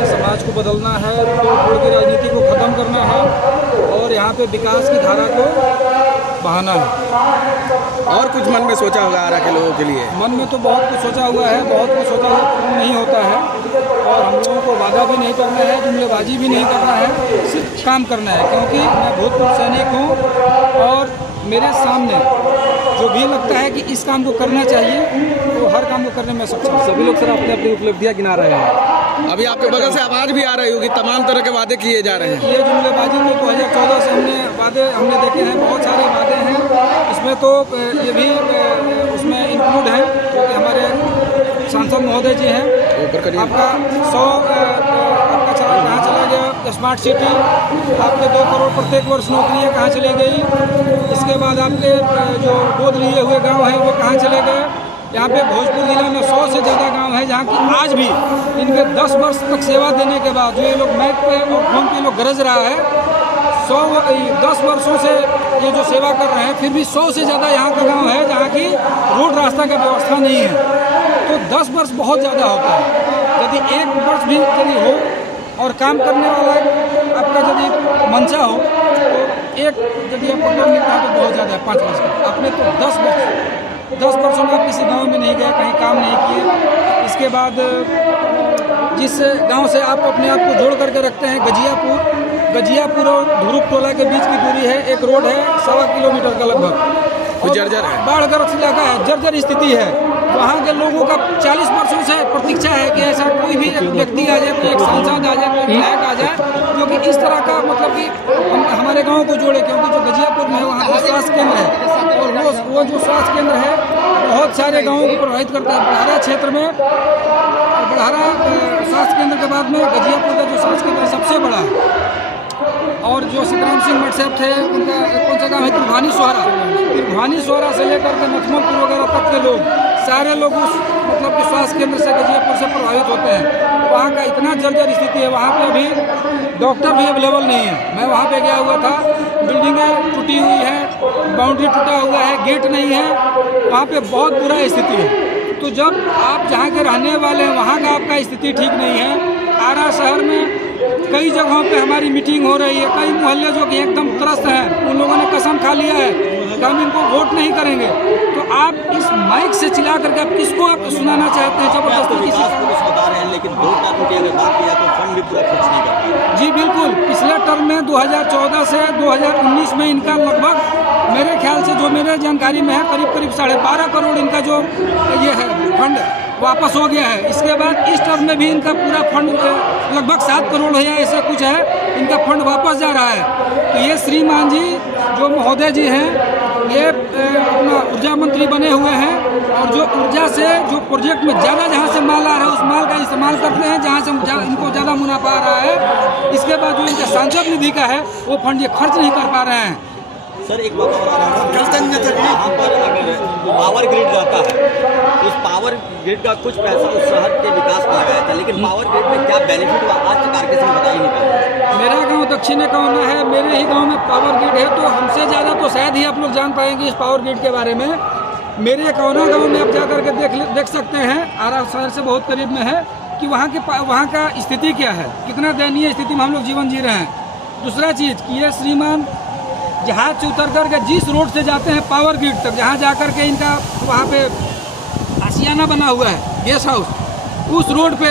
है, समाज को बदलना है, तोड़ की राजनीति को ख़त्म करना है और यहाँ पे विकास की धारा को बहाना है। और कुछ मन में सोचा होगा आरा के लोगों के लिए? मन में तो बहुत कुछ सोचा हुआ है, बहुत कुछ सोचा हुआ पूर्ण नहीं होता है और हम लोगों को वादा भी नहीं करना है, जुमलेबाजी भी नहीं करना है, सिर्फ काम करना है। क्योंकि मैं भूतपूर्व सैनिक हूँ और मेरे सामने जो भी लगता है कि इस काम को करना चाहिए तो हर काम को करने में सक्षम। सभी लोग सर अपनी अपनी उपलब्धियां गिना रहे हैं। अभी आपके बगल से आवाज़ भी आ रही होगी, तमाम तरह के वादे किए जा रहे हैं। ये जुमलेबाजी में 2014 से हमने देखे हैं, बहुत सारे वादे हैं। इसमें तो ये भी उसमें इंक्लूड है जो कि हमारे सांसद महोदय जी हैं। आपका 100 आपका कहाँ चला गया स्मार्ट सिटी, आपके 2 करोड़ प्रत्येक वर्ष नौकरियाँ कहाँ चली गई। इसके बाद आपके जो गोद लिए हुए गांव हैं वो कहाँ चले गए। यहाँ पे भोजपुर जिला में 100 से ज़्यादा गांव हैं जहाँ की आज भी इनके 10 वर्ष तक सेवा देने के बाद जो ये लोग मैक पे और फोन पे लोग गरज रहा है, 10 वर्षों से ये जो सेवा कर रहे हैं, फिर भी 100 से ज़्यादा यहाँ का गांव है जहाँ की रोड रास्ता की व्यवस्था नहीं है। तो 10 वर्ष बहुत ज़्यादा होता है। यदि 1 वर्ष भी यदि हो और काम करने वाला आपका यदि मंशा हो तो यदि आपको काम मिलता है तो बहुत ज़्यादा है 5 वर्ष का। अपने तो 10 वर्षों में आप किसी गांव में नहीं गए, कहीं काम नहीं किए। इसके बाद जिस गांव से आप अपने आप को जोड़ करके रखते हैं, गजियापुर और धुरुप टोला के बीच की दूरी है, एक रोड है 1.25 किलोमीटर का लगभग, जर्जर है, बाढ़ग्रस्त इलाका है, जर्जर स्थिति है। वहाँ के लोगों का 40 वर्षों से प्रतीक्षा है कि ऐसा कोई भी व्यक्ति आ जाए, कोई एक सांसद आ जाए, कोई विधायक आ जाए जो कि इस तरह का मतलब कि हमारे गाँव को जोड़े। क्योंकि जो गजियापुर में है वहाँ पर स्वास्थ्य केंद्र है और वो जो स्वास्थ्य केंद्र है बहुत सारे गाँवों को प्रभावित करता है। बढ़ारा क्षेत्र में बढ़ारा स्वास्थ्य केंद्र के बाद में गजियापुर का जो स्वास्थ्य केंद्र सबसे बड़ा है। और जो सीताराम सिंह मटसेप थे उनका कौन सा गाँव है, त्रिभुवानी सोहरा से लेकर के नथमपुर वगैरह तक के लोग, सारे लोग उस मतलब कि स्वास्थ्य केंद्र से गजियापुर से प्रभावित होते हैं। वहाँ का इतना जर्जर स्थिति है, वहाँ पे अभी डॉक्टर भी अवेलेबल नहीं है। मैं वहाँ पे गया हुआ था, बिल्डिंगें टूटी हुई हैं, बाउंड्री टूटा हुआ है, गेट नहीं है, वहाँ पे बहुत बुरा स्थिति है। तो जब आप जहाँ के रहने वाले हैं वहाँ का आपका स्थिति ठीक नहीं है। आरा शहर में कई जगहों पे हमारी मीटिंग हो रही है, कई मोहल्ले जो कि एकदम त्रस्त हैं, उन लोगों ने कसम खा लिया है कि हम इनको वोट नहीं करेंगे। तो आप इस माइक से चिल्ला करके आप किसको आप सुनाना चाहते हैं? जबरदस्ती किसी को, लेकिन 2 टर्म की अगर बात किया तो फंड भी पूरा खर्च नहीं कर पाए। जी बिल्कुल, पिछले टर्म में 2014 से 2019 में इनका लगभग मेरे ख्याल से जो मेरे जानकारी में है करीब 12.5 करोड़ इनका जो ये है फंड वापस हो गया है। इसके बाद इस टर्म में भी इनका पूरा फंड लगभग 7 करोड़ है, ऐसा कुछ है, इनका फंड वापस जा रहा है। तो ये श्रीमान जी जो महोदय जी हैं ये अपना ऊर्जा मंत्री बने हुए हैं और जो ऊर्जा से जो प्रोजेक्ट में ज़्यादा जहाँ से माल आ रहा है उस माल का इस्तेमाल करते हैं जहाँ से इनको ज़्यादा मुनाफा आ रहा है। इसके बाद जो इनका सांसद निधि का है वो फंड ये खर्च नहीं कर पा रहे हैं। सर एक बात और आ रहा है, यहाँ पर अगर पावर ग्रिड रहता है उस पावर ग्रिड का कुछ पैसा उस शहर के विकास में लगाया था, लेकिन पावर ग्रिड में क्या बेनिफिट हुआ आज तक किसी ने बता ही नहीं पाया। मेरा गांव दक्षिण कौना है, मेरे ही गांव में पावर ग्रिड है, तो हमसे ज़्यादा तो शायद ही आप लोग जान पाएंगे इस पावर ग्रिड के बारे में। मेरे कौना गाँव में आप जा करके देख सकते हैं, आरा शहर से बहुत करीब में है कि वहाँ का स्थिति क्या है, कितना दयनीय स्थिति में हम लोग जीवन जी रहे हैं। दूसरा चीज़ कि ये श्रीमान जहाज से उतर करके जिस रोड से जाते हैं पावर ग्रिड तक, जहाँ जा कर के इनका वहाँ पे आशियाना बना हुआ है गेस्ट हाउस, उस रोड पे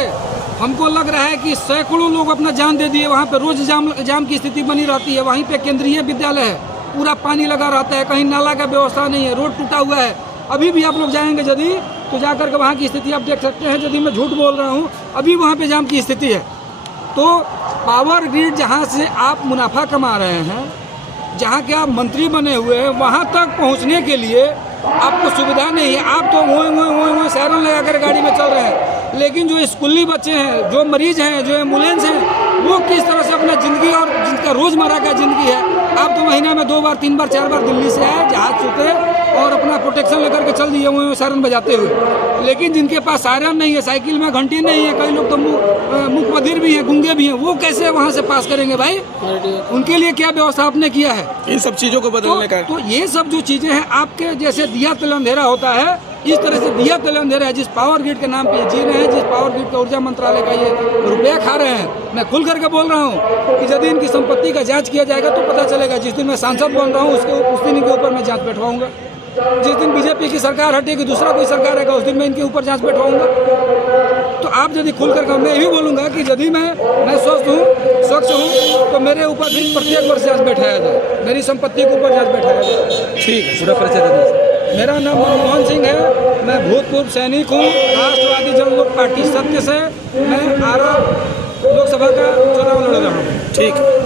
हमको लग रहा है कि सैकड़ों लोग अपना जान दे दिए। वहाँ पे रोज जाम की स्थिति बनी रहती है। वहीं पे केंद्रीय विद्यालय है, पूरा पानी लगा रहता है, कहीं नाला का व्यवस्था नहीं है, रोड टूटा हुआ है। अभी भी आप लोग जाएंगे यदि तो जा कर के वहाँ की स्थिति आप देख सकते हैं। यदि मैं झूठ बोल रहा हूँ, अभी वहाँ पे जाम की स्थिति है। तो पावर ग्रिड जहाँ से आप मुनाफा कमा रहे हैं, जहाँ के आप मंत्री बने हुए हैं, वहाँ तक पहुँचने के लिए आपको सुविधा नहीं है। आप तो वो सायरन लगा कर गाड़ी में चल रहे हैं, लेकिन जो स्कूली बच्चे हैं, जो मरीज हैं, जो एम्बुलेंस हैं, वो किस तरह से अपना ज़िंदगी और जिनका रोज़मर्रा का ज़िंदगी है। आप तो महीना में 2 बार 3 बार 4 बार दिल्ली से आए, जहाज से उतरे और अपना प्रोटेक्शन लेकर के चल दिए वहीं सायरन बजाते हुए। लेकिन जिनके पास सायरन नहीं है, साइकिल में घंटी नहीं है, कई लोग तो मुख बधिर भी हैं, गूंगे भी हैं, वो कैसे वहाँ से पास करेंगे भाई? उनके लिए क्या व्यवस्था आपने किया है? इन सब चीज़ों को बदलने का तो ये सब जो चीज़ें हैं, आपके जैसे दिया तेल अंधेरा होता है, इस तरह से दिया तले अंधेरा है। जिस पावर ग्रिड के नाम पे जी रहे हैं, जिस पावर ग्रिड का ऊर्जा मंत्रालय का ये रुपया खा रहे हैं, मैं खुल करके बोल रहा हूँ कि यदि इनकी संपत्ति का जांच किया जाएगा तो पता चलेगा। जिस दिन मैं सांसद बन रहा हूँ उस दिन इनके ऊपर मैं जांच बैठवाऊंगा। जिस दिन बीजेपी की सरकार हटेगी, दूसरा कोई सरकार आएगा, उस दिन मैं इनके ऊपर जांच बैठवाऊंगा। तो आप यदि खुल करके, मैं यही बोलूँगा कि यदि मैं स्वस्थ हूँ तो मेरे ऊपर भी प्रत्येक वर्ष जांच बैठाया जाए, मेरी संपत्ति के ऊपर जांच बैठाया जाए। ठीक है, पूरा परिचय दे दीजिए। मेरा नाम मनमोहन सिंह है, मैं भूतपूर्व सैनिक हूँ, राष्ट्रवादी जनलोक पार्टी सत्य से मैं आरा लोकसभा का चुनाव लड़ रहा हूँ। ठीक है।